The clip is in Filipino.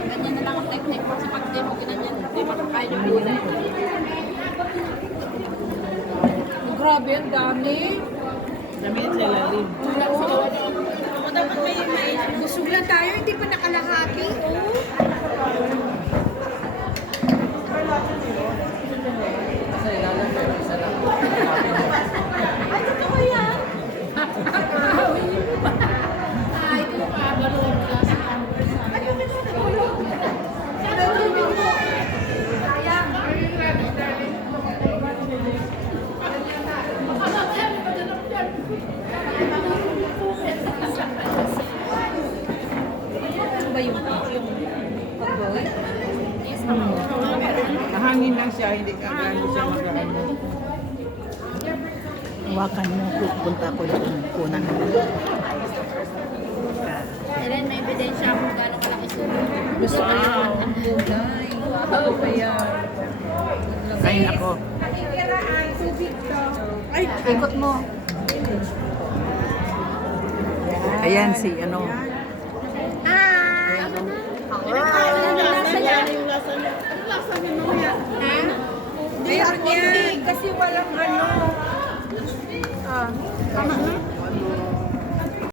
ganyan na lang ang technique mo sa pag-demo, ganyan, hindi makakain yung gulay. Grabe, ang dami. Dami yan sa lalim. O dapat may busog lang tayo, hindi pa nakalahati. Sa ilalim meron isa lang. Ay, totoo yan. Ay, ito pa, balon ka sa ba yung pag-boy? Mahangin lang siya, hindi ka gano'n siya mag-ano. Hawakan mo, pupunta ko doon. Kunan mo. Eren, may ebidensya kung gano'ng kalaki sunog. Gusto ko yun. Ang gulay. Wow, kaya. Kain ako. Ay, ikot mo. Ayan si ano. Yung lasa niya. Ang lasa niya mamaya. Meron yan. Kasi walang ano. Tama na.